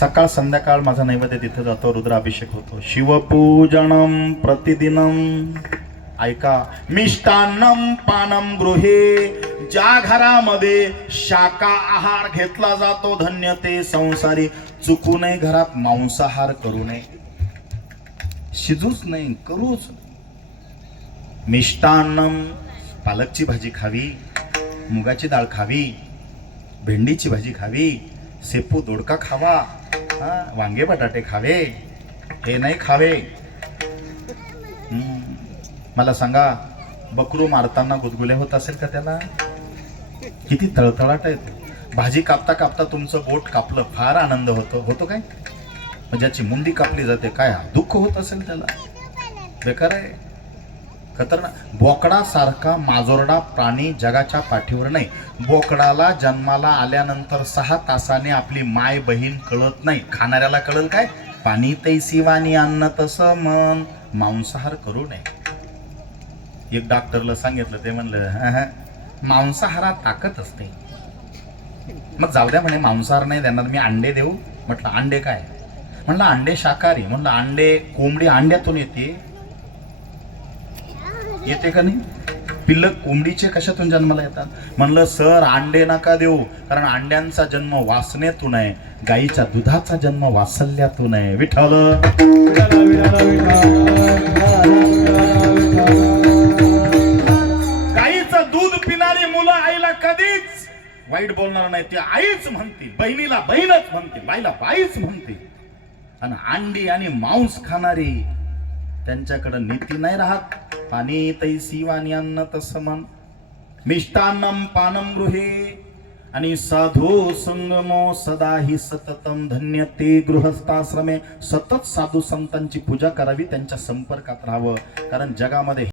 सकाळ संध्याकाळ माझा नैवेद्य तिथे जातो रुद्राभिषेक होतो. शिवपूजन प्रतिदिनम. ऐका. मिष्टान्नम पानम गृहे. ज्या घरामध्ये शाका आहार घेतला जातो धन्य ते संसारी. चुकू नये घरात मांसाहार करू नये. शिजूच नाही करूच. मिष्टान्नम. पालकची भाजी खावी. मुगाची डाळ खावी. भेंडीची भाजी खावी. शेपू दोडका खावा. हा, वांगे बटाटे खावे. हे नाही खावे. हम्म. मला सांगा बकरू मारताना गुदगुल्या होत असेल का त्याला? किती तळतळाट आहेत. भाजी कापता कापता तुमचं बोट कापलं फार आनंद होतो. होतो काय? ज्याची मुंडी कापली जाते काय दुःख होत असेल त्याला? बेकार आहे. खतरनाक. बोकडासारखा माजोरडा प्राणी जगाच्या पाठीवर नाही. बोकडाला जन्माला आल्यानंतर सहा तासाने आपली माय बहीण कळत नाही. खाणाऱ्याला कळल काय? पाणी तैसी वाणी अन्न तसं मन मांसाहार करू नये. एक डॉक्टरला सांगितलं ते म्हणलं मांसाहारात ताकद असते. मग जाऊ द्या म्हणे मांसाहार नाही देणार मी अंडे देऊ. म्हटलं अंडे काय? म्हणलं अंडे शाकाहारी. म्हणलं अंडे कोंबडी अंड्यातून येते. येते का नाही? पिल्लं कोंबडीचे कशातून जन्माला येतात? म्हणलं सर अंडे नका देऊ कारण अंड्यांचा जन्म वासनेतून आहे. गाईच्या दुधाचा जन्म वासल्यातून आहे. विठ्ठल! गाईचं दूध पिणारी मुलं आईला कधीच वाईट बोलणार नाही. ते आईच म्हणते बहिणीला बहीणच म्हणते बाईला बाईच म्हणते. आणि अंडी आणि मांस खाणारी त्यांच्याकडं नीती नाही राहत. आणि तैसी वाणी अन्न मिष्टान्नम पानम गृहे। आणि साधू संगमो सदा ही सततम धन्य ते गृहस्थाश्रमे। सतत साधू संतांची पूजा करावी त्यांच्या संपर्कात राहावं कारण जगामध्ये